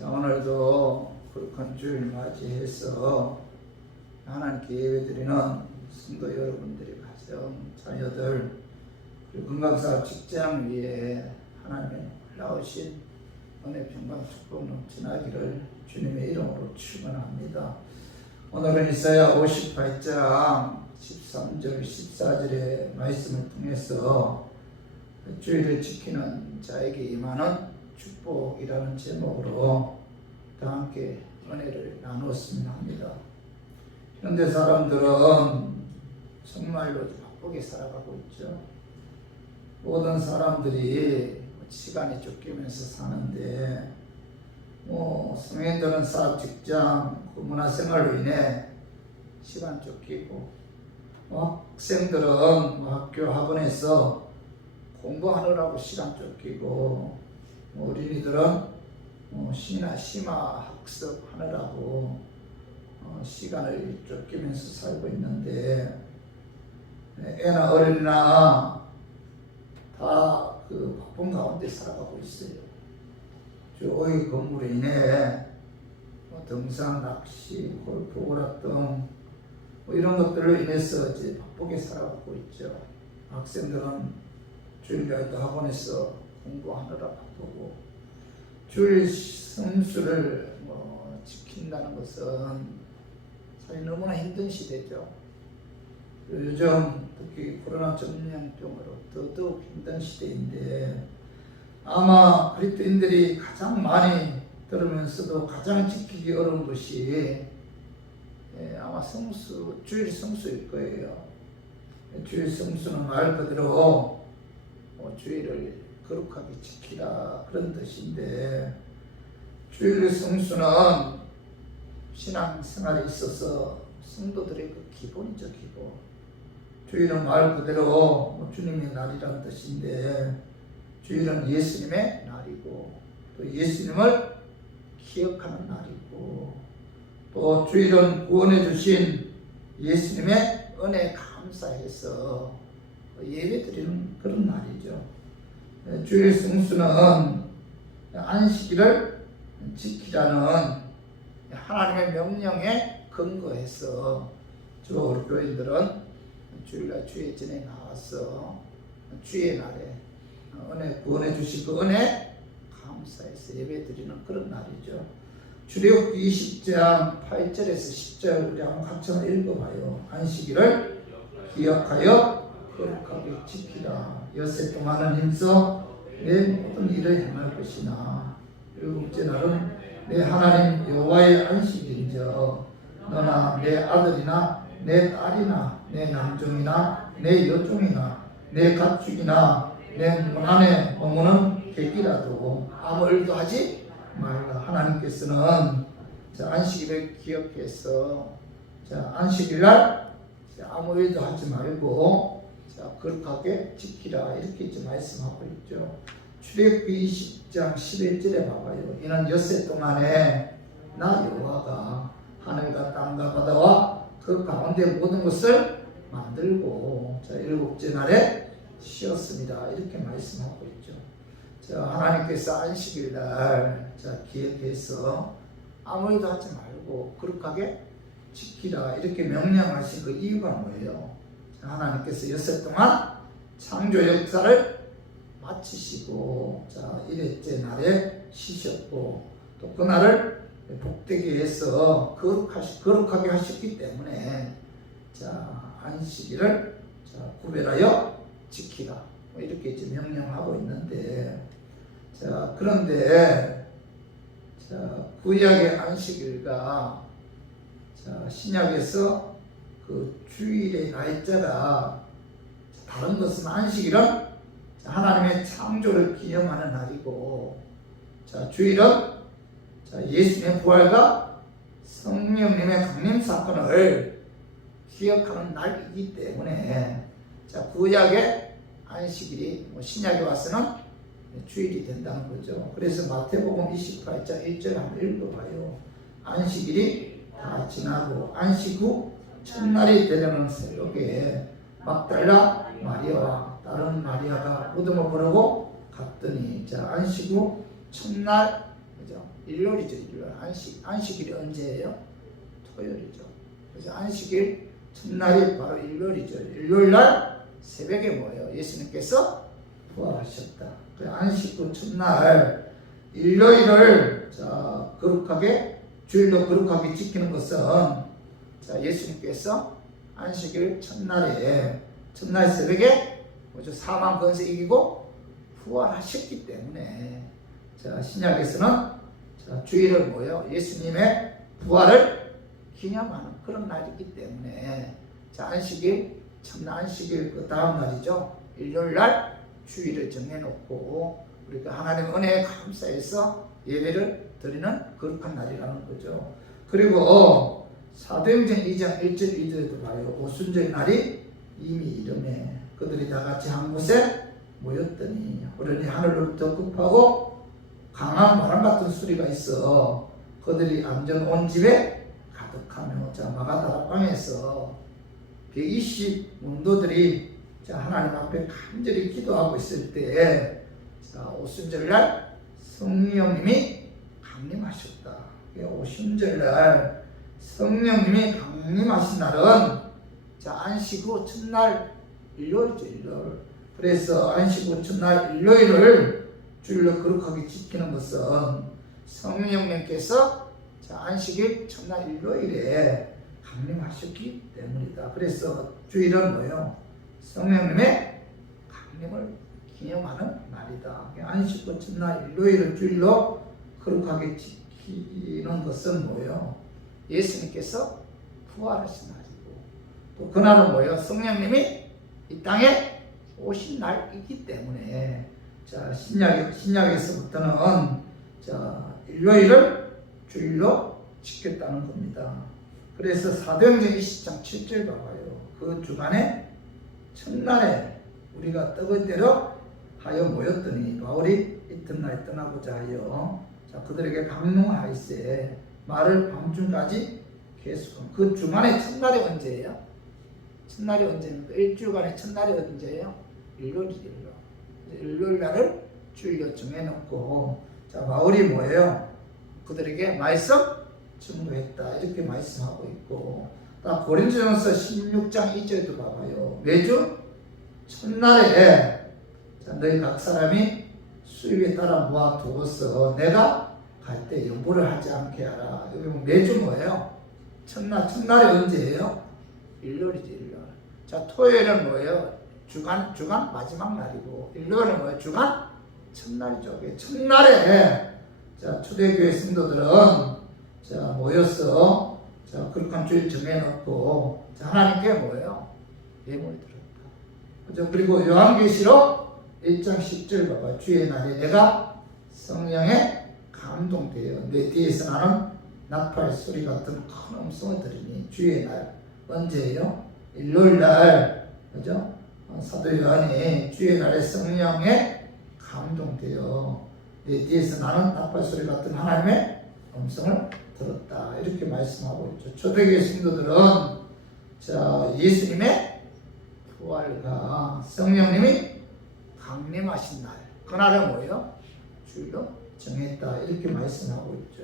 자, 오늘도 거룩한 주일 맞이해서 하나님께 예배드리는 성도 여러분들의 가정, 자녀들, 그리고 건강사업 직장 위에 하나님의 놀라우신 은혜, 평강, 축복 넘쳐나기를 주님의 이름으로 축원합니다. 오늘은 이사야 58장 13절 14절의 말씀을 통해서 주일을 지키는 자에게 임하는 축복이라는 제목으로 다 함께 은혜를 나누었으면 합니다. 현대 사람들은 정말로 바쁘게 살아가고 있죠. 모든 사람들이 시간이 쫓기면서 사는데, 성인들은 사업, 직장, 문화생활로 인해 시간 쫓기고, 학생들은 학교, 학원에서 공부하느라고 시간 쫓기고, 어린이들은 심화 학습하느라고 시간을 쫓기면서 살고 있는데, 애나 어린이나 다 그 바쁜 가운데 살아가고 있어요. 저희 건물에 인해 등산, 낚시, 골프, 오락 등 이런 것들로 인해서 이제 바쁘게 살아가고 있죠. 학생들은 주일날도 학원에서 공부하느라 바쁘고, 주일 성수를 지킨다는 것은 사실 너무나 힘든 시대죠. 요즘 특히 코로나 전염병으로 더더욱 힘든 시대인데, 아마 그리스도인들이 가장 많이 들으면서도 가장 지키기 어려운 것이 아마 주일 성수일 거예요. 주일 성수는 말 그대로 주일을 거룩하게 지키라 그런 뜻인데, 주일 성수는 신앙생활에 있어서 성도들의 그 기본이죠, 기본. 주일은 말 그대로 주님의 날이라는 뜻인데, 주일은 예수님의 날이고, 또 예수님을 기억하는 날이고, 또 주일은 구원해 주신 예수님의 은혜에 감사해서 예배드리는 그런 날이죠. 주일 성수는 안식일을 지키라는 하나님의 명령에 근거해서 주로 교인들은 주일날 주의 전에 나와서 주의 날에 은혜 구원해 주신 그 은혜 감사해서 예배드리는 그런 날이죠. 출애굽기 20장 8절에서 10절 우리 한번 같이 읽어봐요. 안식일을 기억하여 거룩하게 지키라. 엿새 동안은 힘써 내 모든 일을 행할 것이나 일곱째 날은 내 하나님 여호와의 안식일인저 너나 내 아들이나 내 딸이나 내 남종이나 내 여종이나 내 가축이나 내 문 안에 머무는 객이라도 아무 일도 하지 말라. 하나님께서는 안식일을 기억해서 안식일날 아무 일도 하지 말고 거룩하게 지키라 이렇게 이제 말씀하고 있죠. 출애굽기 20장 11절에 봐봐요. 이는 엿새 동안에 나 여호와가 하늘과 땅과 바다와 그 가운데 모든 것을 만들고 일곱째 날에 쉬었습니다. 이렇게 말씀하고 있죠. 하나님께서 안식일날 기억해서 아무 일도 하지 말고 거룩하게 지키라 이렇게 명령하신 그 이유가 뭐예요? 하나님께서 엿새 동안 창조 역사를 마치시고 일곱째 날에 쉬셨고, 또 그날을 복되게 해서 거룩하게 하셨기 때문에 안식일을 구별하여 지키라 이렇게 이제 명령하고 있는데, 그런데 구약의 안식일과 신약에서 그 주일의 날짜가 다른 것은, 안식일은 하나님의 창조를 기념하는 날이고, 주일은 예수님의 부활과 성령님의 강림 사건을 기억하는 날이기 때문에 구약의 안식일이 신약에 와서는 주일이 된다는 거죠. 그래서 마태복음 28장 1절 한번 읽어봐요. 안식일이 다 지나고 안식 후 첫날이 되려는 새벽에 막달라 마리아와 다른 마리아가 무덤을 보려고 갔더니 안식 후 첫날 일요일이죠. 일요일. 안식일이 언제예요? 토요일이죠. 그래서 안식일 첫날이 바로 일요일이죠. 일요일날 새벽에 뭐예요? 예수님께서 부활하셨다. 안식구 첫날 일요일을 거룩하게 주일로 거룩하게 지키는 것은 예수님께서 안식일 첫날 새벽에 사망 권세 이기고 부활하셨기 때문에 신약에서는 주일을 뭐예요? 예수님의 부활을 기념하는 그런 날이기 때문에 안식일 첫날 안식일 그 다음 날이죠. 일요일날 주일을 정해놓고 우리가 하나님의 은혜에 감사해서 예배를 드리는 거룩한 날이라는 거죠. 그리고 사도행전 2장 1절 2절에도 봐요. 오순절 날이 이미 이르매 그들이 다 같이 한 곳에 모였더니 호련히 하늘로부터 급하고 강한 바람 같은 소리가 있어 그들이 안전 온 집에 가득하며 마가다라 방에서 120 문도들이 하나님 앞에 간절히 기도하고 있을 때 오순절날 성령님이 강림하셨다. 오순절날 성령님이 강림하신 날은 안식 후 첫날 일요일이죠. 일요일. 그래서 안식 후 첫날 일요일을 주일로 거룩하게 지키는 것은 성령님께서 안식일 첫날 일요일에 강림하셨기 때문이다. 그래서 주일은 뭐예요? 성령님의 강림을 기념하는 날이다. 안식 후 첫날 일요일을 주일로 거룩하게 지키는 것은 뭐예요? 예수님께서 부활하신 날이고 또 그날은 뭐예요? 성령님이 이 땅에 오신 날이기 때문에 신약에서부터는 일요일을 주일로 지켰다는 겁니다. 그래서 사도행전 20장 7절 봐봐요. 그 주간에 첫날에 우리가 떡을 때려 하여 모였더니 바울이 이튿날 떠나고자 하여 그들에게 강론하이세 말을 밤중까지 계속한 그 주간의 첫날이 언제예요? 첫날이 언제입니까? 일주일간의 첫날이 언제예요? 일요일이에요. 일요일날을 주일로 정해놓고 바울이 뭐예요? 그들에게 말씀 증거했다 이렇게 말씀하고 있고 고린도전서 16장 2절도 봐봐요. 매주 첫날에 너희 각 사람이 수입에 따라 모아두어서 내가 갈 때 연보를 하지 않게 하라. 여기 매주 뭐예요? 첫날이 언제예요? 일요일이지 일요일. 토요일은 뭐예요? 주간 마지막 날이고 일요일은 뭐예요? 주간 첫날이죠. 첫날에 초대교회 성도들은 모여서 거룩한 주일 정해놓고 하나님께 뭐예요? 예물을 드렸다. 그리고 요한계시록 1장 10절 봐봐. 주의 날에 내가 성령에 감동되어 내 뒤에서 나는 나팔 소리 같은 큰 음성을 들으니 주의 날 언제예요? 일요일날 그죠? 사도 요한이 주의 날에 성령에 감동되어 내 뒤에서 나는 나팔 소리 같은 하나님의 음성을 들었다 이렇게 말씀하고 있죠. 초대교회 성도들은 예수님의 부활과 성령님이 강림하신 날 그날은 뭐예요? 주일로 정했다 이렇게 말씀하고 있죠.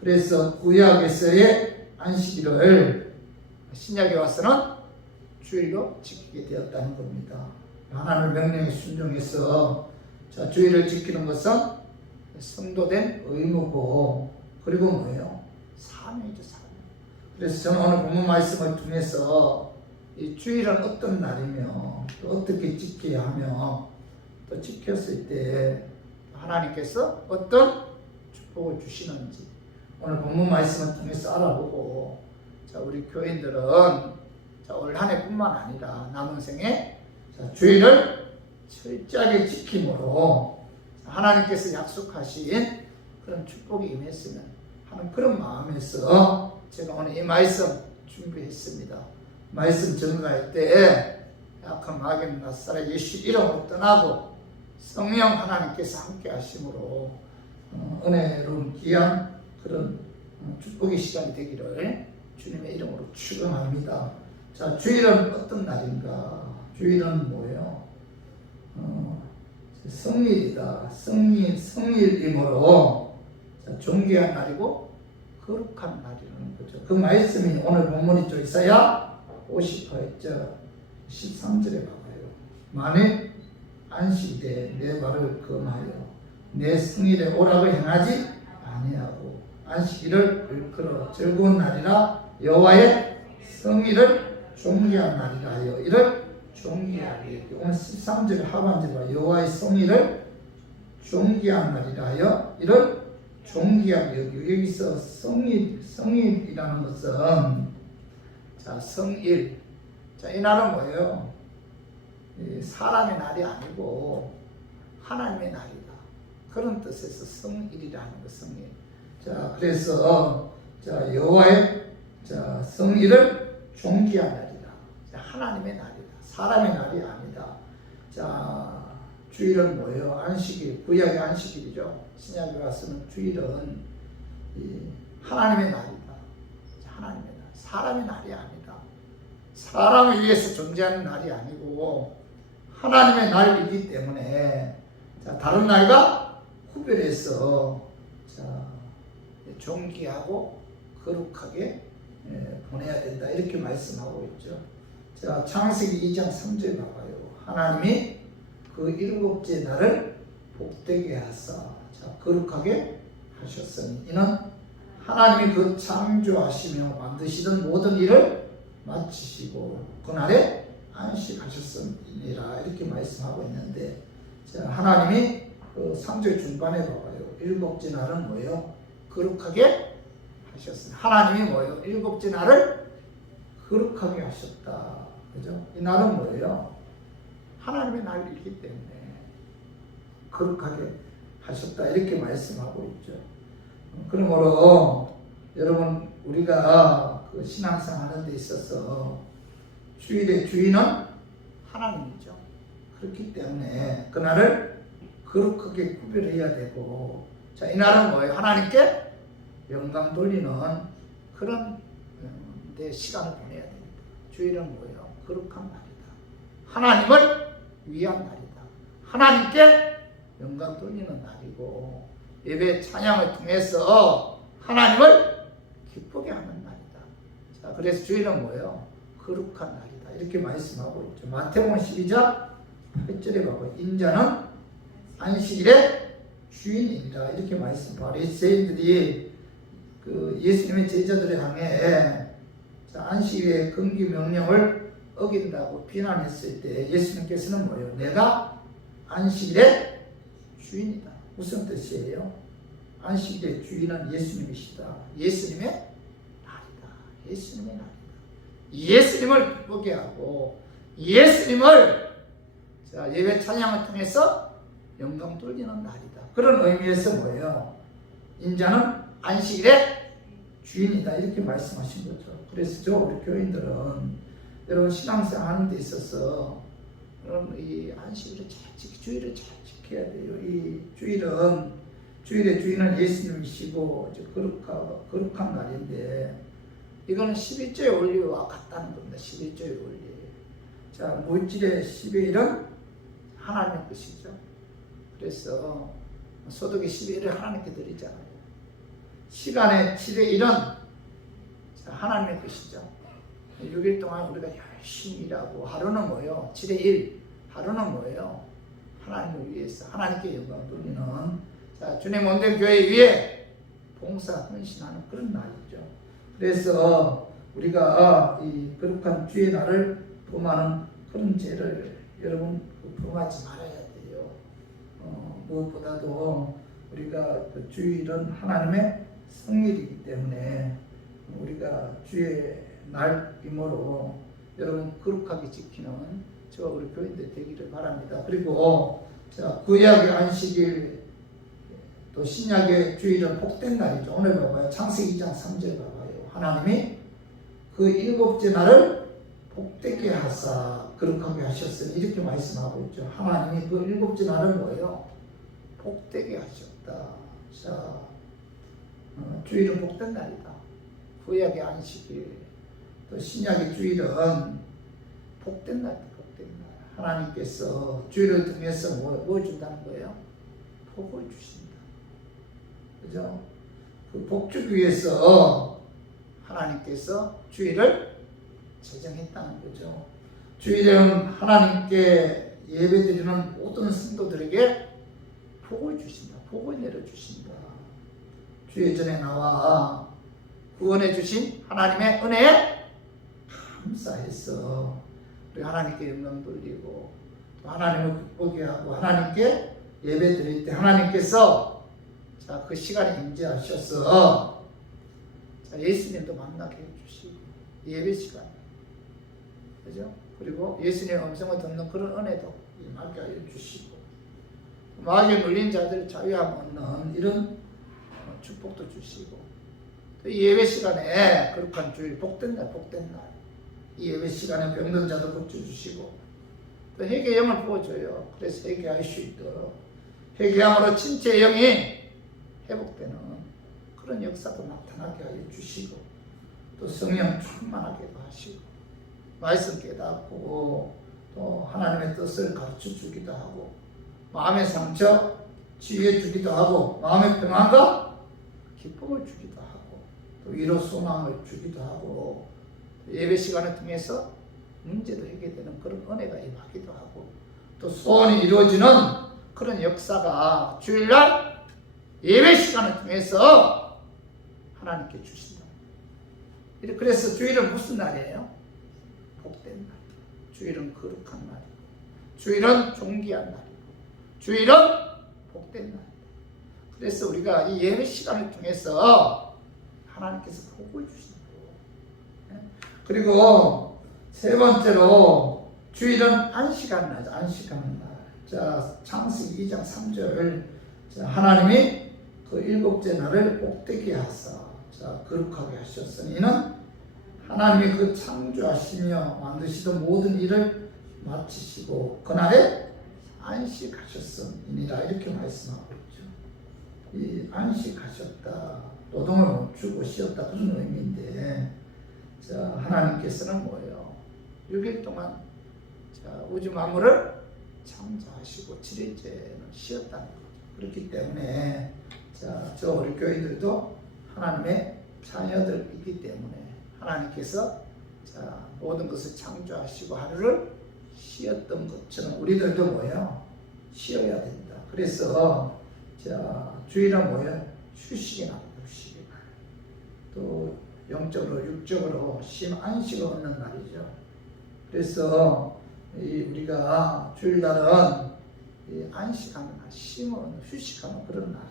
그래서 구약에서의 안식일을 신약에 와서는 주일로 지키게 되었다는 겁니다. 하나님의 명령에 순종해서 주일을 지키는 것은 성도된 의무고 그리고 뭐예요? 사명이죠. 사명. 그래서 저는 오늘 본문 말씀을 통해서 이 주일은 어떤 날이며 또 어떻게 지켜야 하며 또 지켰을 때 하나님께서 어떤 축복을 주시는지 오늘 본문 말씀을 통해서 알아보고 우리 교인들은 올 한 해뿐만 아니라 남은 생에 주일을 철저하게 지킴으로 하나님께서 약속하신 그런 축복이 임했으면 하는 그런 마음에서 제가 오늘 이 말씀 준비했습니다. 말씀 전가할 때 약한 마귀는 낯살아 예수 이름으로 떠나고 성령 하나님께서 함께 하심으로 은혜로운 귀한 그런 축복의 시간이 되기를 주님의 이름으로 축원합니다. 주일은 어떤 날인가? 주일은 뭐예요? 성일이다. 성일이므로 자, 존귀한 날이고 거룩한 날이라는 거죠. 그 말씀이 오늘 본문이 좀 이사야 50절 13절에 봐봐요. 만일 안식일에 내 말을 금하여 내 성일에 오라고 행하지 아니하고 안식일을 일컬어 즐거운 날이라 여호와의 성일을 존귀한 날이라 하여 이를 존귀하게 오늘 13절 하반절 봐. 여호와의 성일을 존귀한 날이라 하여 이를 존귀하게 여기서 성일이라는 것은 자 성일 자 이 날은 뭐예요? 사람의 날이 아니고 하나님의 날이다. 그런 뜻에서 성일이라는 것 성일. 자 그래서 자 여호와의 자 성일을 존귀한 날이다. 자, 하나님의 날이다. 사람의 날이 아니다. 자 주일은 뭐예요? 안식일, 구약의 안식일이죠. 신약에 와서는 주일은 하나님의 날이다. 하나님의 날, 사람의 날이 아니다. 사람을 위해서 존재하는 날이 아니고 하나님의 날이기 때문에 자, 다른 날과 구별해서 자, 존귀하고 거룩하게 보내야 된다. 이렇게 말씀하고 있죠. 자, 창세기 2장 3절 봐봐요. 하나님이 그 일곱째 날을 복되게 하사 자, 거룩하게 하셨으니 이는 하나님이 그 창조하시며 만드시던 모든 일을 마치시고 그날에 안식하셨음이니라 이렇게 말씀하고 있는데 자, 하나님이 그 3절 중반에 봐봐요. 일곱째 날은 뭐예요? 거룩하게 하셨으니 하나님이 뭐예요? 일곱째 날을 거룩하게 하셨다. 그죠? 이 날은 뭐예요? 하나님의 날이기 때문에 거룩하게 하셨다 이렇게 말씀하고 있죠. 그러므로 여러분 우리가 그 신앙생활 하는 데 있어서 주일의 주인은 하나님이죠. 그렇기 때문에 그날을 거룩하게 구별해야 되고 자, 이 날은 뭐예요? 하나님께 영광 돌리는 그런 데 시간을 보내야 됩니다. 주일은 뭐예요? 거룩한 날이다. 하나님을 위한 날이다. 하나님께 영광 돌리는 날이고 예배 찬양을 통해서 하나님을 기쁘게 하는 날이다. 자, 그래서 주일은 뭐예요? 거룩한 날이다. 이렇게 말씀하고 있죠. 마태복음 12장 8절에 봐봐요. 인자는 안식일의 주인이다. 이렇게 말씀. 바리새인들이 그 예수님의 제자들을 향해 안식일의 금기 명령을 어긴다고 비난했을 때 예수님께서는 뭐예요? 내가 안식일의 주인이다. 무슨 뜻이에요? 안식일의 주인은 예수님이시다. 예수님의 날이다. 예수님의 날이다. 예수님을 기쁘게 하고 예수님을 자, 예배 찬양을 통해서 영광 돌리는 날이다. 그런 의미에서 뭐예요? 인자는 안식일의 주인이다. 이렇게 말씀하신 거죠. 그래서 우리 교인들은 여러분 신앙생활 하는 데 있어서 여러분 이 안식일을 주일을 잘 지켜야 돼요. 이 주일의 주인은 예수님이시고 거룩한 날인데 이거는 11조의 원리와 같다는 겁니다. 11조의 원리. 자, 물질의 11일은 하나님의 것이죠. 그래서 소득의 11일을 하나님께 드리잖아요. 시간의 7의 1은 하나님의 것이죠. 6일 동안 우리가 열심히 일하고 하루는 뭐예요? 7의 1. 하루는 뭐예요? 하나님을 위해서 하나님께 영광 돌리는 자, 주님 몸된 교회 위에 봉사 헌신하는 그런 날이죠. 그래서 우리가 이 거룩한 주의 날을 범하는 그런 죄를 여러분 범하지 말아야 돼요. 무엇보다도 우리가 그 주일은 하나님의 성일이기 때문에 우리가 주의 날이므로 여러분 거룩하게 지키는 저와 우리 교인들 되기를 바랍니다. 그리고 자, 구약의 안식일 또 신약의 주일은 복된 날이죠. 오늘 봐봐요. 창세기 2장 3절 봐봐요. 하나님이 그 일곱째 날을 복되게 하사 거룩하게 하셨으니 이렇게 말씀하고 있죠. 하나님이 그 일곱째 날은 뭐예요? 복되게 하셨다. 자, 주일은 복된 날이다. 구약의 안식일 또 신약의 주일은 복된 날이다. 복된 날. 하나님께서 주일을 통해서 뭐 준다는 거예요? 복을 주신다. 그죠? 그 복주기 위해서 하나님께서 주일을 제정했다는 거죠. 주일은 하나님께 예배드리는 모든 성도들에게 복을 주신다. 복을 내려주신다. 주의 전에 나와 구원해 주신 하나님의 은혜에 감사해서 우리 하나님께 영광 돌리고 또 하나님을 기쁘게 하고 하나님께 예배 드릴 때 하나님께서 자, 그 시간에 임재하셔서 자, 예수님도 만나게 해주시고 예배 시간 그죠? 그리고 예수님의 음성을 듣는 그런 은혜도 임하게 하여 주시고 마귀에 눌린 자들 자유함 얻는 이런 축복도 주시고 또 예배 시간에 거룩한 주일 복된 날 복된 날 이 예배 시간에 병든 자도 고쳐주시고 또 회개 영을 부어줘요. 그래서 회개할 수 있도록 회개함으로 신체 영이 회복되는 그런 역사도 나타나게 하여 주시고 또 성령 충만하게도 하시고 말씀 깨닫고 또 하나님의 뜻을 가르쳐 주기도 하고 마음의 상처 치유해 주기도 하고 마음의 평안과 기쁨을 주기도 하고 또 위로 소망을 주기도 하고 예배 시간을 통해서 문제도 해결되는 그런 은혜가 임하기도 하고 또 소원이 이루어지는 그런 역사가 주일날 예배 시간을 통해서 하나님께 주신다. 그래서 주일은 무슨 날이에요? 복된 날. 주일은 거룩한 날이고 주일은 존귀한 날이고 주일은 복된 날이고 그래서 우리가 이 예배 시간을 통해서 하나님께서 복을 주신다. 그리고 세 번째로 주일은 안식하는 날이죠. 안식하는 날. 자, 창세기 2장 3절. 자, 하나님이 그 일곱째 날을 복되게 하사 자, 거룩하게 하셨으니 이는 하나님이 그 창조하시며 만드시던 모든 일을 마치시고 그날에 안식하셨음이니라 이렇게 말씀하고 있죠. 이 안식하셨다. 노동을 멈추고 쉬었다 그런 의미인데 자, 하나님께서는 뭐예요? 6일 동안 자, 우주 만물을 창조하시고 7일째는 쉬었다는 거죠. 그렇기 때문에 자, 저 우리 교인들도 하나님의 자녀들이기 때문에 하나님께서 자, 모든 것을 창조하시고 하루를 쉬었던 것처럼 우리들도 뭐예요? 쉬어야 된다. 그래서 자, 주일은 뭐예요? 휴식의 날이에요. 휴식의 날. 또 영적으로 육적으로 쉼 안식을 얻는 날이죠. 그래서 우리가 주일날은 안식하는 날, 쉼을 얻는 휴식하는 그런 날이다.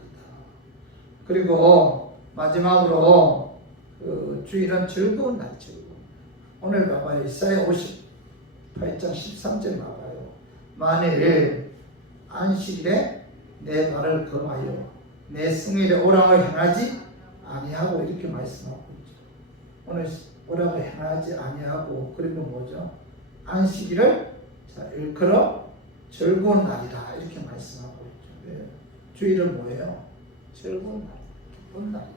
그리고 마지막으로 그 주일은 즐거운 날, 즐거운 날. 오늘 봐봐요. 이사야 58장 13절 봐봐요. 만일 안식일에 내 발을 금하여 내 승일에 오랑을 행하지 아니하고 이렇게 말씀하고 있죠. 오늘 오랑을 행하지 아니하고 그리고 뭐죠? 안식일을 자, 일컬어 즐거운 날이다 이렇게 말씀하고 있죠. 네. 주일은 뭐예요? 즐거운 날, 기쁜 날이다.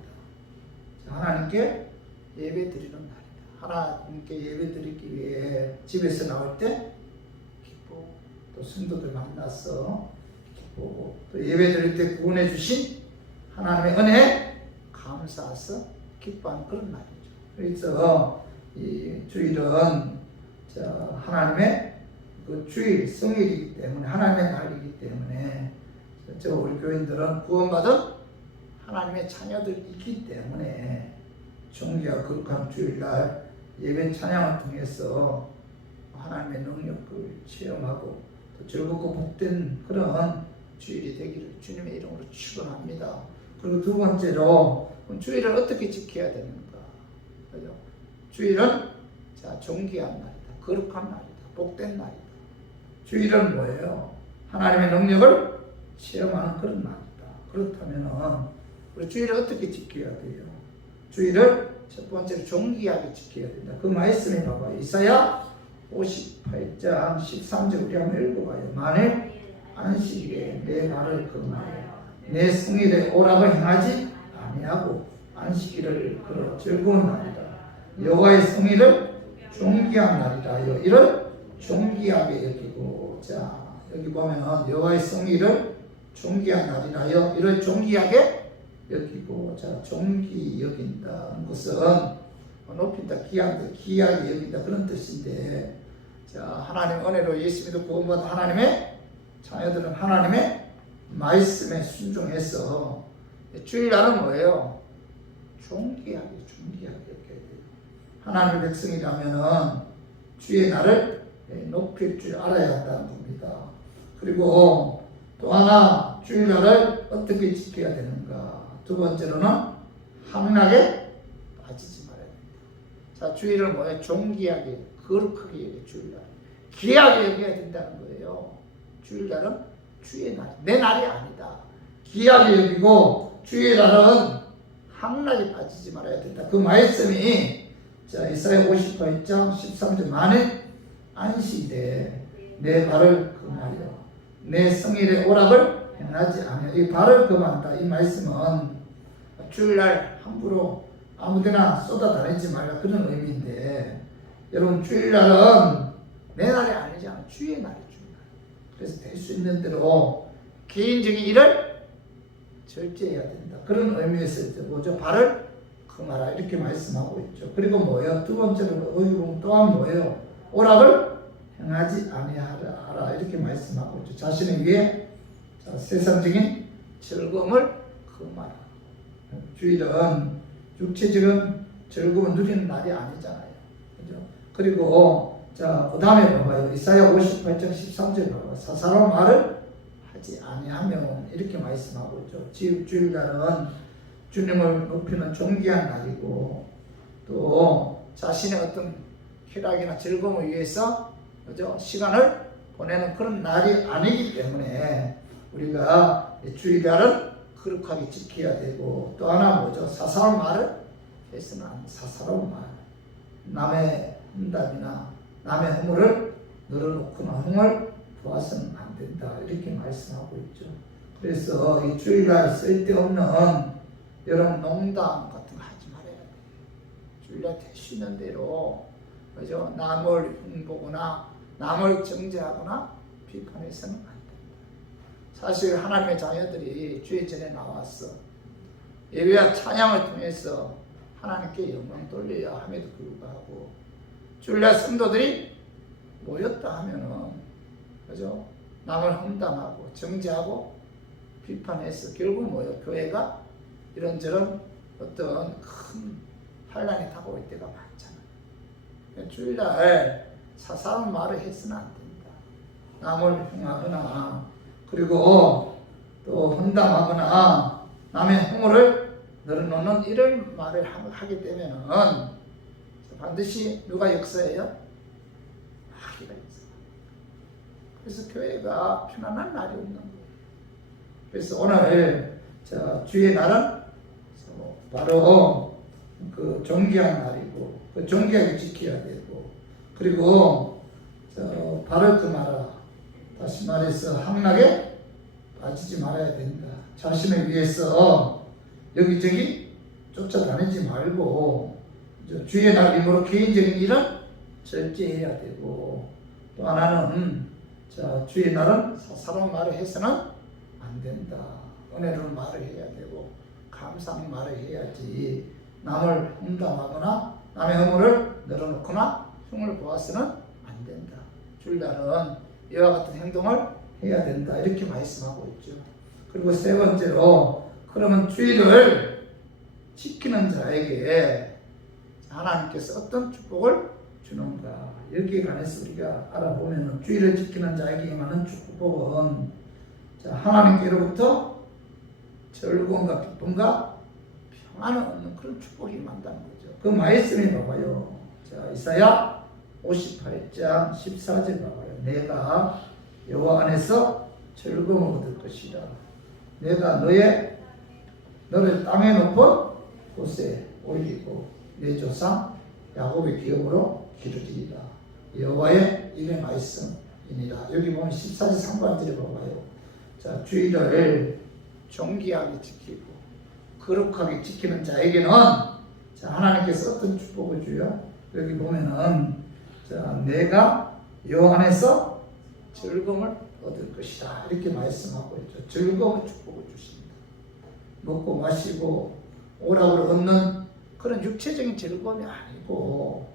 자, 하나님께 예배 드리는 날이다. 하나님께 예배 드리기 위해 집에서 나올 때 기쁘고 또 성도들 만나서 기쁘고 또 예배 드릴 때 구원해 주신 하나님의 은혜에 감사해서 기뻐하는 그런 날이죠. 그래서 이 주일은 자, 하나님의 그 주일, 성일이기 때문에 하나님의 날이기 때문에 저 우리 교인들은 구원받은 하나님의 자녀들이기 때문에 존귀하고 거룩한 주일날 예배 찬양을 통해서 하나님의 능력을 체험하고 또 즐겁고 복된 그런 주일이 되기를 주님의 이름으로 축원합니다. 그리고 두 번째로 주일을 어떻게 지켜야 되는가? 그죠? 주일은 자, 존귀한 날이다, 거룩한 날이다, 복된 날이다. 주일은 뭐예요? 하나님의 능력을 체험하는 그런 날이다. 그렇다면은 우리 주일을 어떻게 지켜야 돼요? 주일을 첫 번째로 존귀하게 지켜야 된다. 그 말씀이 봐봐요. 이사야 58장 13절 우리 한번 읽어봐요. 만일 안식일에 내 말을 금하여 내 승일에 오락을 행하지 아니하고 안식일을 걸어 즐거운 날이다. 여호와의 승일을 존귀한 날이다. 이를 존귀하게 여기고 자 여기 보면 여호와의 승일을 존귀한 날이라 이를 존귀하게 여기고, 자, 존귀 여긴다는 것은 높인다, 귀하게 여긴다 그런 뜻인데, 자, 하나님 은혜로 예수 믿고 구원받은 하나님의 자녀들은 하나님의 말씀에 순종해서 주일날은 뭐예요? 존귀하게 여겨야 돼요. 하나님의 백성이라면은 주의 날을 높일 줄 알아야 한다는 겁니다. 그리고 또 하나 주일날을 어떻게 지켜야 되는가? 두 번째로는 함락에 빠지지 말아야 됩니다. 자, 주일을 뭐예요? 존귀하게, 거룩하게 여겨 주일날. 귀하게 여겨야 된다는 거예요. 주일날은 주의 날, 내 날이 아니다. 귀하게 여기고 주의 날은 함락에 빠지지 말아야 된다. 그 말씀이 자, 이사야 58장 13절 만일 안식일에 내 발을 금하여 내 성일의 오락을 행하지 않으며 이 발을 금한다. 이 말씀은 주일날 함부로 아무데나 쏟아다니지 말라 그런 의미인데, 여러분 주일날은 내 날이 아니잖아. 주의 날이 주의 날. 그래서 될 수 있는 대로 개인적인 일을 절제해야 된다. 그런 의미에서 뭐죠? 발을 금하라 이렇게 말씀하고 있죠. 그리고 뭐예요? 두 번째로 또한 뭐예요? 오락을 행하지 아니하라 이렇게 말씀하고 있죠. 자신의 위에 세상적인 즐거움을 금하라. 주일은 육체적인 즐거움을 누리는 날이 아니잖아요. 그죠? 그리고 자, 그 다음에 봐봐요. 이사야 58장 13절 봐봐. 사사로운 말을 하지 아니하면 이렇게 말씀하고 있죠. 주일날은 주님을 높이는 존귀한 날이고, 또 자신의 어떤 쾌락이나 즐거움을 위해서 그죠? 시간을 보내는 그런 날이 아니기 때문에 우리가 주일날은 거룩하게 지켜야 되고, 또 하나 뭐죠? 사사로운 말을 해서는 안 돼. 사사로운 말, 남의 흠담이나 남의 허물을 늘어놓거나 흉을 보아서는 안 된다 이렇게 말씀하고 있죠. 그래서 이 주일날 쓸데없는 여러분 농담 같은 거 하지 말아야 돼. 주일날 될 수 있는 대로 그죠? 남을 흉보거나 남을 정죄하거나 비판해서는 안 된다. 사실 하나님의 자녀들이 주의 전에 나왔어. 예배와 찬양을 통해서 하나님께 영광 돌려야 함에도 불구하고 주일날 성도들이 모였다 하면은 그죠? 남을 험담하고 정죄하고 비판해서 결국 뭐예요? 교회가 이런저런 어떤 큰 환란이 다가올 때가 많잖아요. 주일날 사사로운 말을 해서는 안 된다. 남을 흉하거나 그리고 또 험담하거나 남의 허물을 늘어놓는 이런 말을 하게 되면은 반드시 누가 역사해요? 마귀가 역사. 그래서 교회가 편안한 날이 없는 거예요. 그래서 오늘 주의 날은 바로 그 존귀한 날이고, 그 존귀하게 지켜야 되고, 그리고 발을 금하라. 다시 말해서 함락에 빠지지 말아야 된다. 자신을 위해서 여기저기 쫓아다니지 말고 주의 날 이후로 개인적인 일은 절제해야 되고, 또 하나는 주의 날은 사사로운 말을 해서는 안 된다. 은혜로운 말을 해야 되고 감사하는 말을 해야지 남을 험담하거나 남의 허물을 늘어놓거나 흉을 보아서는 안 된다. 주일날은 이와 같은 행동을 해야 된다 이렇게 말씀하고 있죠. 그리고 세 번째로, 그러면 주일을 지키는 자에게 하나님께서 어떤 축복을 주는가, 여기에 관해서 우리가 알아보면 주일을 지키는 자에게 임하는 축복은 하나님께로부터 즐거움과 기쁨과 평안을 얻는 그런 축복이 임한다는 거죠. 그 말씀이 봐봐요. 이사야 58장 14절 봐봐요. 내가 여호와 안에서 즐거움을 얻을 것이라. 내가 너를 땅에 높은 곳에 올리고 내 조상 야곱의 기업으로 기르리라. 여호와의 이름의 말씀이니라. 여기 보면 14절 상반절에 봐봐요. 주일을 존귀하게 지키고 거룩하게 지키는 자에게는 하나님께서 어떤 축복을 주요? 여기 보면은 내가 여호와 안에서 즐거움을 얻을 것이다 이렇게 말씀하고 있죠. 즐거움의 축복을 주십니다. 먹고 마시고 오라고 얻는 그런 육체적인 즐거움이 아니고,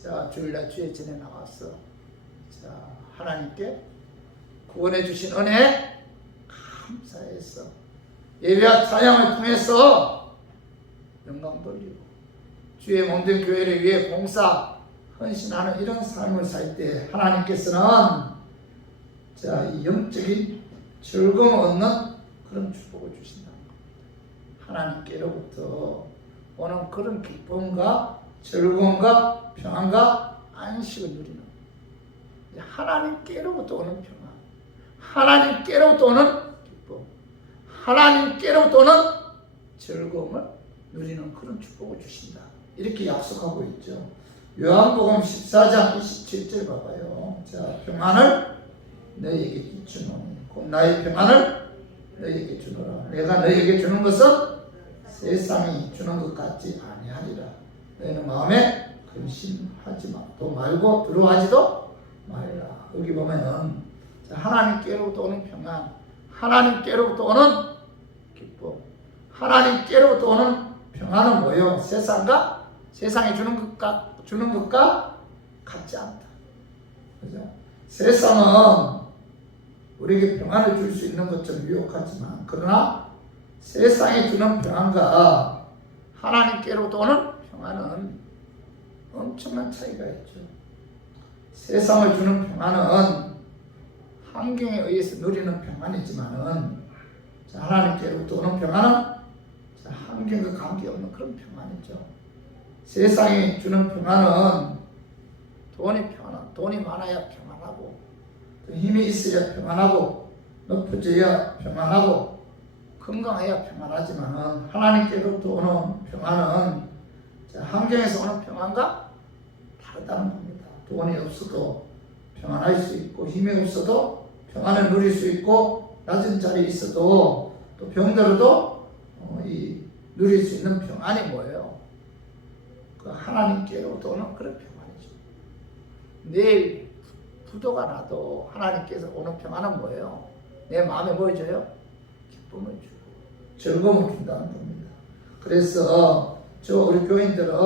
자, 주일날 주에 지내 나왔어. 자, 하나님께 구원해 주신 은혜 감사해서 예배와 찬양을 통해서 영광 돌리고 주의 몸된 교회를 위해 봉사 헌신하는 이런 삶을 살 때 하나님께서는 자, 이 영적인 즐거움을 얻는 그런 축복을 주신다는 겁니다. 하나님께로부터 오는 그런 기쁨과 즐거움과 평안과 안식을 누리는, 하나님께로부터 오는 평안, 하나님께로부터 오는 기쁨, 하나님께로부터 오는 즐거움을 누리는 그런 축복을 주신다. 이렇게 약속하고 있죠. 요한복음 14장 27절 봐봐요. 자, 평안을 너희에게 주노니 곧 나의 평안을 너희에게 주노라. 내가 너희에게 주는 것은 세상이 주는 것 같지 아니하리라. 너희는 마음에 근심하지 마. 또 말고 두려워하지도 말라. 여기 보면은 하나님께로부터 오는 평안, 하나님께로부터 오는 기쁨, 하나님께로부터 오는 평안은 뭐예요? 세상이 주는 것과 같지 않다. 그죠? 세상은 우리에게 평안을 줄 수 있는 것처럼 유혹하지만, 그러나 세상이 주는 평안과 하나님께로부터 오는 평안은 엄청난 차이가 있죠. 세상을 주는 평안은 환경에 의해서 누리는 평안이지만은, 하나님께로부터 오는 평안은 환경과 관계없는 그런 평안이죠. 세상이 주는 평안은 돈이 많아야 평안하고, 힘이 있어야 평안하고, 높아져야 평안하고, 건강해야 평안하지만은 하나님께로부터 오는 평안은 환경에서 오는 평안과 다르다는 겁니다. 돈이 없어도 평안할 수 있고, 힘이 없어도 평안을 누릴 수 있고, 낮은 자리에 있어도 또 병들어도 누릴 수 있는 평안이 뭐예요? 그 하나님께로부터 오는 그런 평안이죠. 내일 부도가 나도 하나님께서 오는 평안은 뭐예요? 내 마음에 뭐 줘요? 기쁨을 주고 즐거움을 준다는 겁니다. 그래서 우리 교인들은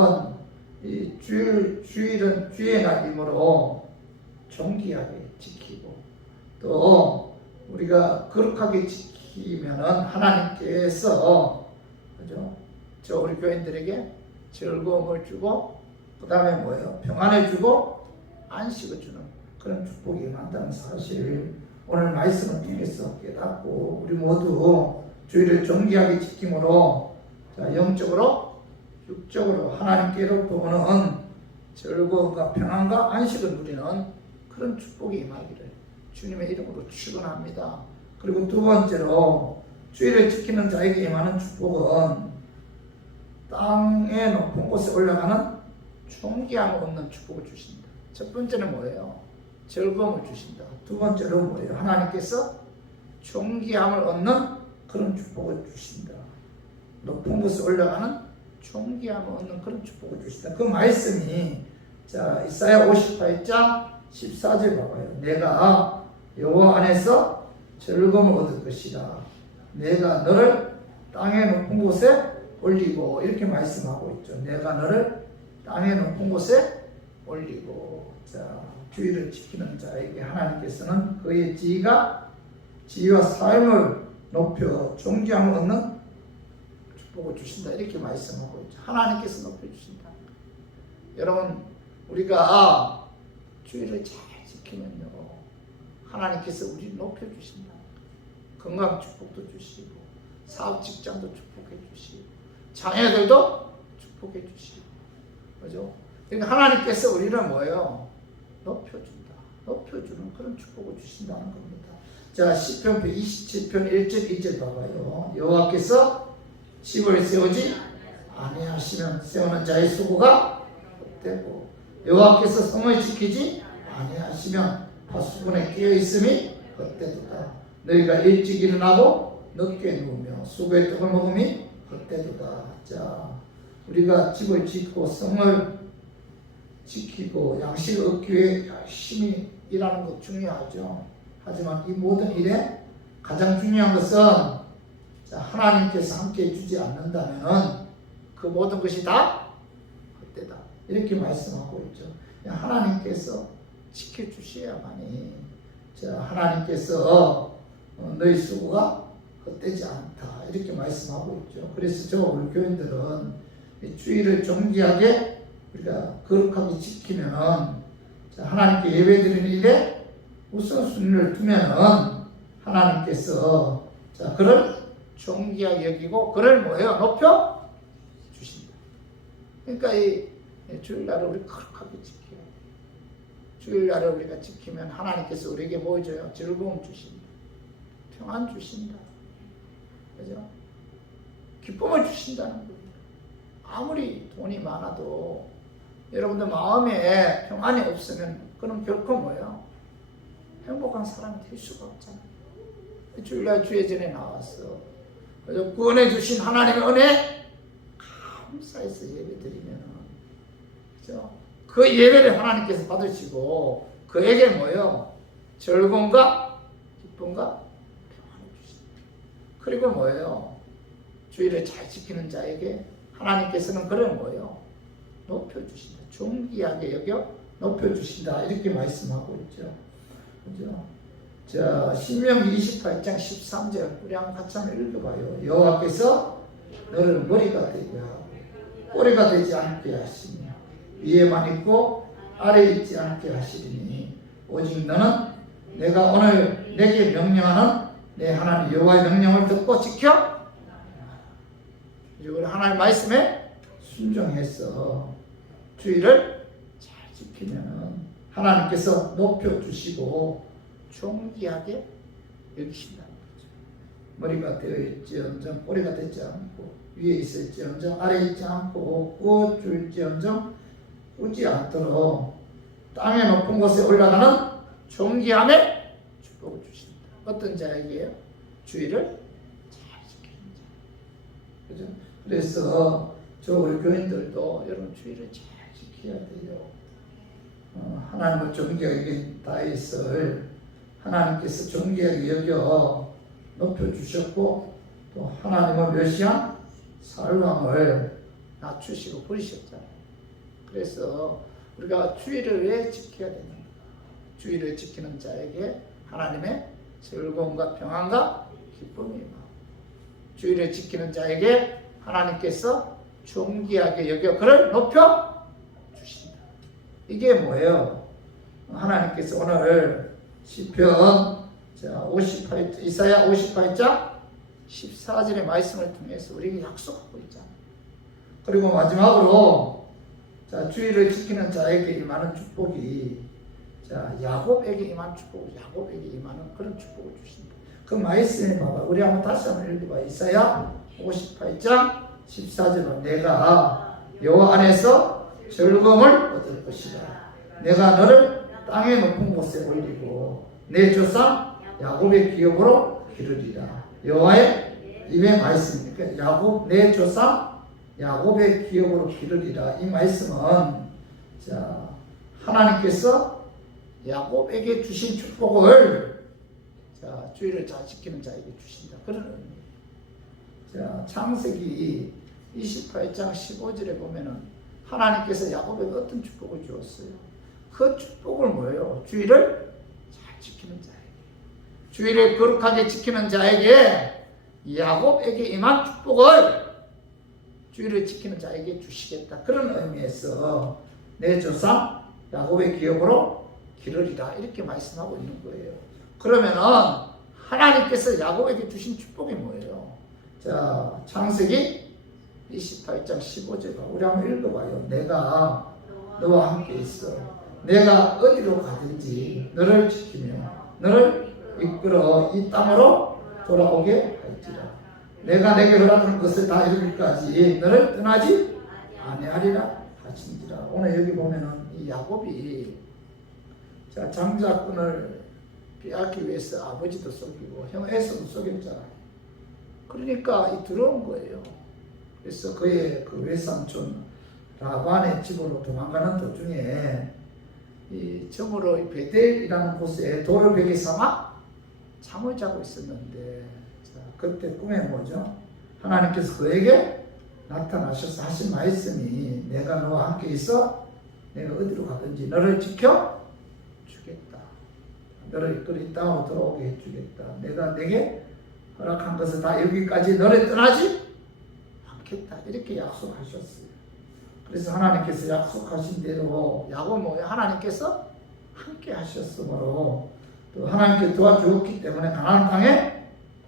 이 주일은 주의 날이므로 존귀하게 지키고, 또 우리가 거룩하게 지키면은 하나님께서, 그죠? 우리 교인들에게 즐거움을 주고, 그 다음에 뭐예요? 평안을 주고 안식을 주는 그런 축복이 임한다는 사실, 오늘 말씀을 통해서 깨닫고 우리 모두 주일을 존귀하게 지킴으로 영적으로 육적으로 하나님께로부터 오는 즐거움과 평안과 안식을 누리는 그런 축복이 임하기를 주님의 이름으로 축원합니다. 그리고 두 번째로, 주일을 지키는 자에게 임하는 축복은 땅의 높은 곳에 올라가는 존귀함을 얻는 축복을 주신다. 첫 번째는 뭐예요? 즐거움을 주신다. 두 번째로 뭐예요? 하나님께서 존귀함을 얻는 그런 축복을 주신다. 높은 곳에 올라가는 존귀함을 얻는 그런 축복을 주신다. 그 말씀이 이사야 58장 14절 봐봐요. 내가 여호와 안에서 즐거움을 얻을 것이라. 내가 너를 땅의 높은 곳에 올리고, 이렇게 말씀하고 있죠. 내가 너를 땅의 높은 곳에 올리고. 주의를 지키는 자에게 하나님께서는 그의 지위와 삶을 높여 존귀함을 얻는 축복을 주신다. 이렇게 말씀하고 있죠. 하나님께서 높여주신다. 여러분, 우리가 주의를 잘 지키면요, 하나님께서 우리를 높여주신다. 건강 축복도 주시고, 사업 직장도 축복해 주시고, 자녀들도 축복해 주시고, 그죠? 그러니까 하나님께서 우리를 뭐예요? 높여준다. 높여주는 그런 축복을 주신다는 겁니다. 시편 27편 1절 2절 봐봐요. 여호와께서 집을 세우지 아니하시면 세우는 자의 수고가 헛되고, 여호와께서 성을 지키지 아니하시면 파수꾼의 깨어 있음이 헛되도다. 너희가 일찍 일어나고 늦게 누우며 수고의 떡을 먹음이 헛되도다. 우리가 집을 짓고 성을 지키고 양식을 얻기 위해 열심히 일하는 것 중요하죠. 하지만 이 모든 일에 가장 중요한 것은 자, 하나님께서 함께 해주지 않는다면은 그 모든 것이 다 헛되다. 이렇게 말씀하고 있죠. 하나님께서 지켜주셔야만이 자, 하나님께서 너희 수고가 헛되지 않다. 이렇게 말씀하고 있죠. 그래서 우리 교인들은 이 주일을 존귀하게 우리가 거룩하게 지키면은 자, 하나님께 예배드리는 일에 우선순위를 두면은 하나님께서 자, 그를 존귀하게 여기고 그를 뭐예요? 높여 주신다. 그러니까 이 주일날을 우리 거룩하게 지켜야 돼. 주일날을 우리가 지키면 하나님께서 우리에게 뭐 줘요? 즐거움 주신다. 평안 주신다. 그죠? 기쁨을 주신다는 거예요. 아무리 돈이 많아도 여러분들 마음에 평안이 없으면 그럼 결코 뭐예요? 행복한 사람이 될 수가 없잖아요. 주일날 주예전에 나왔어. 그래서 구원해 주신 하나님의 은혜 감사해서 예배드리면 그죠? 그 예배를 하나님께서 받으시고 그에게 뭐예요? 즐거움과 기쁨과 평안을 주신다. 그리고 뭐예요? 주일을 잘 지키는 자에게 하나님께서는 그를 뭐예요? 높여주신다. 존귀하게 여겨 높여주신다. 이렇게 말씀하고 있죠. 그죠? 자, 신명기 28장 13절 우리 한번 같이 한번 읽어봐요. 여호와께서 너를 머리가 되게 하고 꼬리가 되지 않게 하시며 위에만 있고 아래에 있지 않게 하시리니 오직 너는 내가 오늘 내게 명령하는 내 하나님 여호와의 명령을 듣고 지켜 그리고 하나님 말씀에 순종해서 주의를 잘 지키면 하나님께서 높여주시고 존귀하게 여기신다는 거죠. 머리가 되어 있지언정 꼬리가 되지 않고 위에 있을지언정 아래에 있지 않고 꾸어줄지언정 꾸지 않도록 땅의 높은 곳에 올라가는 존귀함에 축복을 주신다. 어떤 자에게요? 주의를 잘 지키는 자. 그죠? 그래서 우리 교인들도 여러분 주의를 잘 지켜야 돼요. 하나님을 존귀하게 다윗을 하나님께서 존귀하게 여겨 높여주셨고 또 하나님을 멸시한 사울왕을 낮추시고 버리셨잖아요. 그래서 우리가 주의를 왜 지켜야 되는가? 주의를 지키는 자에게 하나님의 즐거움과 평안과 기쁨이 임하고 주의를 지키는 자에게 하나님께서 존귀하게 여겨 그를 높여 주신다. 이게 뭐예요? 하나님께서 오늘 시편 58, 이사야 58장 14절의 말씀을 통해서 우리에게 약속하고 있잖아요. 그리고 마지막으로 주의를 지키는 자에게 임하는 축복이 야곱에게 임하는 축복, 야곱에게 임하는 그런 축복을 주신다. 그 말씀에 봐봐. 우리 한번 다시 한번 읽어봐. 이사야 58장 14절은 내가 여호와 안에서 즐거움을 얻을 것이다. 내가 너를 땅의 높은 곳에 올리고 내 조상 야곱의 기업으로 기르리라. 여호와의 입의 말씀이니까 야곱 내 조상 야곱의 기업으로 기르리라. 이 말씀은 하나님께서 야곱에게 주신 축복을 주의를 잘 지키는 자에게 주신다. 그런 의미예요. 창세기 28장 15절에 보면은 하나님께서 야곱에게 어떤 축복을 주었어요? 그 축복을 뭐예요? 주의를 잘 지키는 자에게, 주의를 거룩하게 지키는 자에게 야곱에게 임한 축복을 주의를 지키는 자에게 주시겠다. 그런 의미에서 내 조상 야곱의 기업으로 기르리라 이렇게 말씀하고 있는 거예요. 그러면은 하나님께서 야곱에게 주신 축복이 뭐예요? 창세기 28장 15절 우리 한번 읽어봐요. 내가 너와 함께 있어. 내가 어디로 가든지 너를 지키며 너를 이끌어 이 땅으로 돌아오게 할지라. 내가 내게 허락한 것을 다 이루기까지 너를 떠나지 아니하리라 하신지라. 오늘 여기 보면은 이 야곱이 장자권을 빼앗기 위해서 아버지도 속이고 형 에서도 속였잖아요. 그러니까 이 들어온 거예요. 그래서 그의 그 외삼촌 라반의 집으로 도망가는 도중에 이 처음으로 이 베델이라는 곳에 돌을 베개 삼아 잠을 자고 있었는데 그때 꿈에 뭐죠? 하나님께서 그에게 나타나셔서 하신 말씀이 내가 너와 함께 있어 내가 어디로 가든지 너를 지켜 주겠다. 너를 이끌이 땅으로 돌아오게 해주겠다. 내가 내게 허락한 것을 다 여기까지 너를 떠나지 않겠다. 이렇게 약속하셨어요. 그래서 하나님께서 약속하신 대로 야곱 뭐예요? 하나님께서 함께 하셨으므로 또 하나님께 도와주었기 때문에 가나안 땅에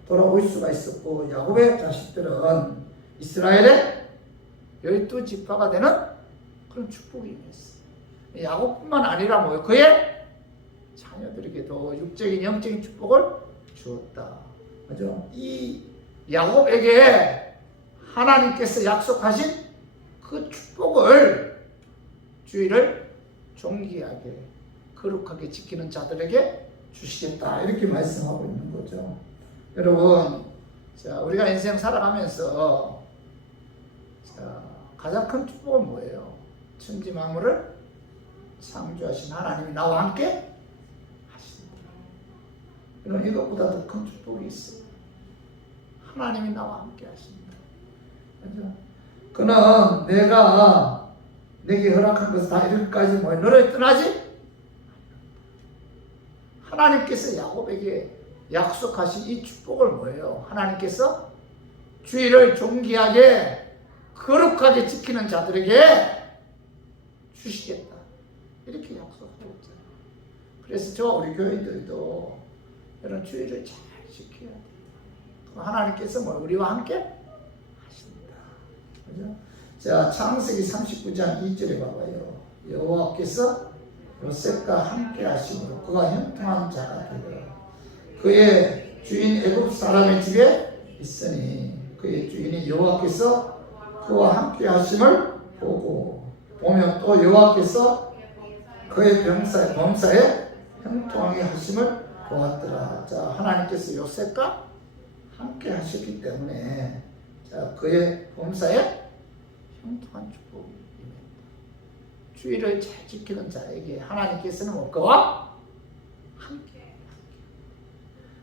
돌아올 수가 있었고 야곱의 자식들은 이스라엘의 12지파가 되는 그런 축복이 임했어요. 야곱뿐만 아니라 뭐예요? 그의 자녀들에게도 육적인 영적인 축복을 주었다. 그죠? 이 야곱에게 하나님께서 약속하신 그 축복을 주의를 존귀하게 거룩하게 지키는 자들에게 주시겠다. 이렇게 말씀하고 있는 거죠. 여러분, 자, 우리가 인생 살아가면서 자, 가장 큰 축복은 뭐예요? 천지 만물을 창조하신 하나님이 나와 함께 하신다. 여러분, 이것보다 더 큰 축복이 있어요. 하나님이 나와 함께 하신다. 그죠? 그는 내가 내게 허락한 것을 다 이렇게까지 뭐예요? 너를 떠나지? 하나님께서 야곱에게 약속하신 이 축복을 뭐예요? 하나님께서 주의를 존귀하게 거룩하게 지키는 자들에게 주시겠다. 이렇게 약속하고 있잖아요. 그래서 저 우리 교인들도 이런 주의를 잘 지켜야 돼요. 하나님께서 뭐 우리와 함께 하신다. 그죠? 자, 창세기 39장 2절에 봐봐요. 여호와께서 요셉과 함께 하심으로 그가 형통한 자가 되더라. 그의 주인 애굽 사람의 집에 있으니 그의 주인이 여호와께서 그와 함께 하심을 보면 또 여호와께서 그의 범사에 형통하게 하심을 보았더라. 자, 하나님께서 요셉과 함께 하셨기 때문에 자, 그의 범사에 형통한 축복이 임했다. 주의를 잘 지키는 자에게 하나님께서는 그와 함께.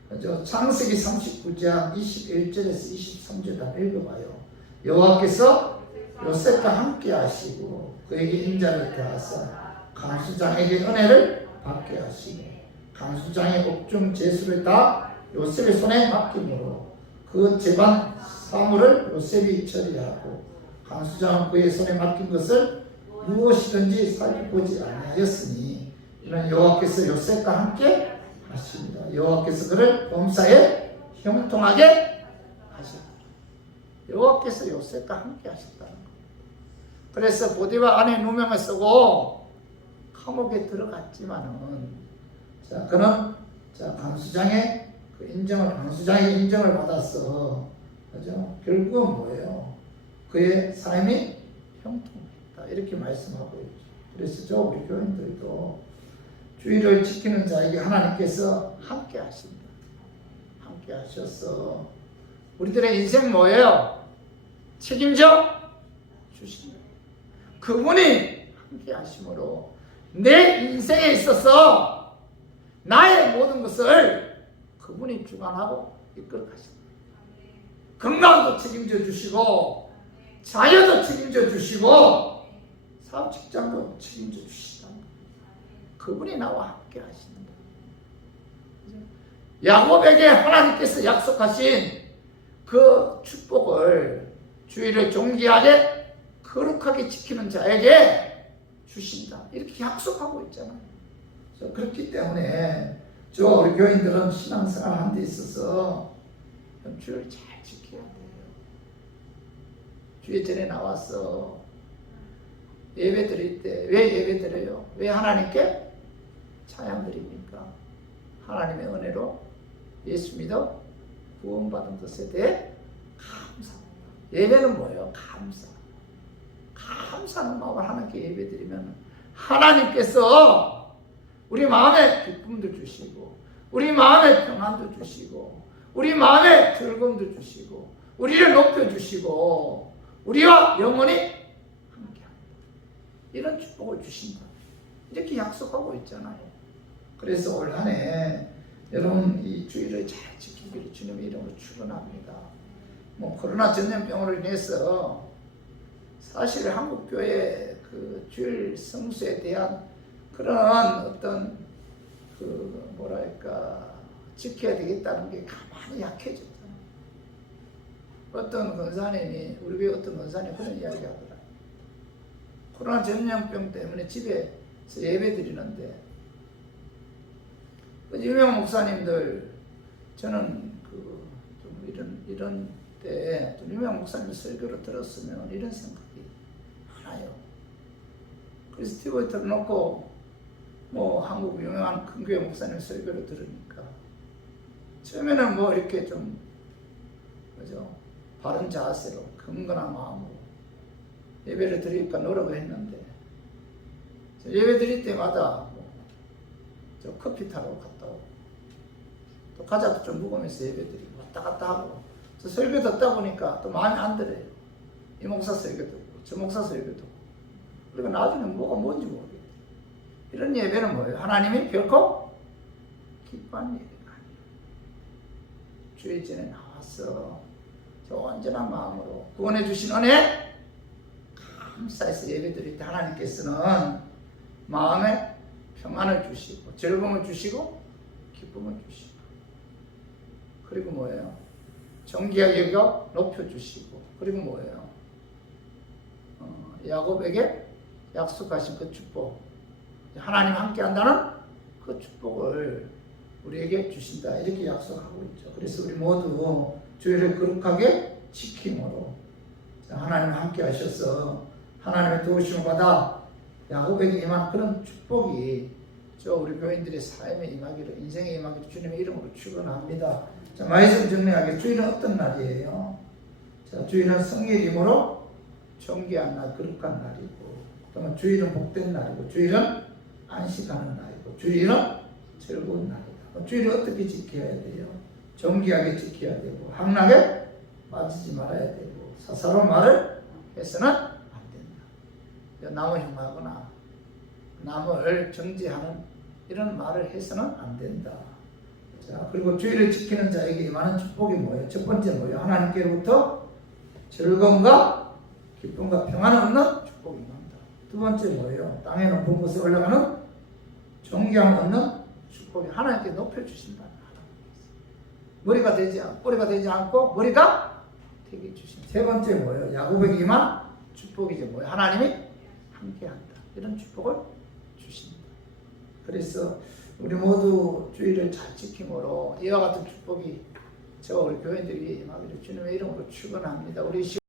그죠? 창세기 39장 21절에서 23절 다 읽어봐요. 여호와께서 요셉과 함께 하시고 그에게 인자를 더하사 감수장에게 은혜를 받게 하시고 감수장의 옥중 제수를 다 요셉의 손에 맡김으로 그 재반 사물을 요셉이 처리하고 감수장은 그의 손에 맡긴 것을 무엇이든지 살펴보지 아니하였으니 이는 여호와께서 요셉과 함께 하십니다. 여호와께서 그를 범사에 형통하게 하셨다. 여호와께서 요셉과 함께 하셨다는 거예요. 그래서 보디바 안에 누명을 쓰고 감옥에 들어갔지만은 자, 그는 자, 감수장의 인정을 받았어. 그죠? 결국은 뭐예요? 그의 삶이 형통했다. 이렇게 말씀하고 있죠. 그래서 저 우리 교인들도 주의를 지키는 자에게 하나님께서 함께 하신다. 함께 하셔서 우리들의 인생 뭐예요? 책임져 주신다. 그분이 함께 하심으로 내 인생에 있어서 나의 모든 것을 그분이 주관하고 이끌어 가신다. 건강도 책임져 주시고 자녀도 책임져 주시고 사업 직장도 책임져 주시다. 그분이 나와 함께 하신다. 야곱에게 하나님께서 약속하신 그 축복을 주의를 존귀하게 거룩하게 지키는 자에게 주신다. 이렇게 약속하고 있잖아요. 그렇기 때문에 저 우리 교인들은 신앙생활 하는 데 있어서 주를 잘 지켜야 돼요. 주의 전에 나와서 예배 드릴 때 왜 예배 드려요? 왜 하나님께 찬양 드립니까? 하나님의 은혜로 예수 믿어 구원받은 것에 대해 감사합니다. 예배는 뭐예요? 감사하는 마음을 하나님께 예배 드리면 하나님께서 우리 마음에 기쁨도 주시고 우리 마음에 평안도 주시고 우리 마음에 즐거움도 주시고 우리를 높여주시고 우리와 영원히 함께합니다. 이런 축복을 주신다. 이렇게 약속하고 있잖아요. 그래서 올 한 해 여러분 이 주일을 잘 지키기를 주님의 이름으로 축원합니다. 뭐 코로나 전염병으로 인해서 사실 한국교회 그 주일 성수에 대한 그런 어떤 그 뭐랄까 지켜야 되겠다는 게 가만히 약해졌잖아요. 어떤 권사님이 우리 교회 어떤 권사님이 그런 이야기 하더라. 코로나 전염병 때문에 집에서 예배 드리는데 그 유명 목사님들 저는 그 좀 이런 때 유명 목사님 설교를 들었으면 이런 생각이 많아요. 그래서 TV에 틀어놓고 뭐 한국 유명한 큰 교회 목사님 설교를 들으니까 처음에는 뭐 이렇게 좀 그죠 바른 자세로 경건한 마음으로 예배를 드리니까 노력을 했는데 예배 드릴 때마다 저 커피 타러 갔다 오고 또 과자도 좀 먹으면서 예배 드리고 왔다 갔다 하고 저 설교 듣다 보니까 또 마음에 안 들어요. 이 목사 설교 듣고 저 목사 설교 듣고 그러니까 나중에 뭐가 뭔지 모르겠어요. 이런 예배는 뭐예요? 하나님이 결코 기뻐하는 예배가 아니에요. 주의 전에 나와서 저 온전한 마음으로 구원해 주신 은혜 감사해서 예배 드릴 때 하나님께서는 마음에 평안을 주시고 즐거움을 주시고 기쁨을 주시고 그리고 뭐예요? 존귀하게 여겨 높여주시고 그리고 뭐예요? 야곱에게 약속하신 그 축복 하나님 함께 한다는 그 축복을 우리에게 주신다 이렇게 약속하고 있죠. 그래서 우리 모두 주의를 거룩하게 지킴으로 하나님 함께 하셔서 하나님의 도우심을 받아 야곱에게 임한 그런 축복이 저 우리 교인들의 삶에 임하기를 인생에 임하기를 주님의 이름으로 축원합니다. 자, 말씀 정리하게 주일은 어떤 날이에요? 자, 주일은 성일이므로 존귀한 날, 거룩한 날이고 또 주일은 복된 날이고 주일은 안식하는 날이고 주일은 즐거운 날이다. 주일을 어떻게 지켜야 돼요? 존귀하게 지켜야 되고 항락에 빠지지 말아야 되고 사사로운 말을 해서는 안 된다. 남을 흉하거나 남을 정죄하는 이런 말을 해서는 안 된다. 자, 그리고 주일을 지키는 자에게 임하는 축복이 뭐예요? 첫 번째 뭐예요? 하나님께로부터 즐거움과 기쁨과 평안을 얻는 축복이 임한다. 두 번째 뭐예요? 땅에 높은 곳에 올라가는 존귀함을 얻는 축복이 하나님께 높여주신다. 머리가 되지 않고 뿌리가 되지 않고 머리가 되게 주신다. 세 번째 뭐예요? 야곱에게 임한 축복이죠. 뭐예요? 하나님이 함께한다. 이런 축복을 주신다. 그래서 우리 모두 주일을 잘 지킴으로 이와 같은 축복이 저 우리 교인들이 임하기를 주님의 이름으로 축원합니다. 우리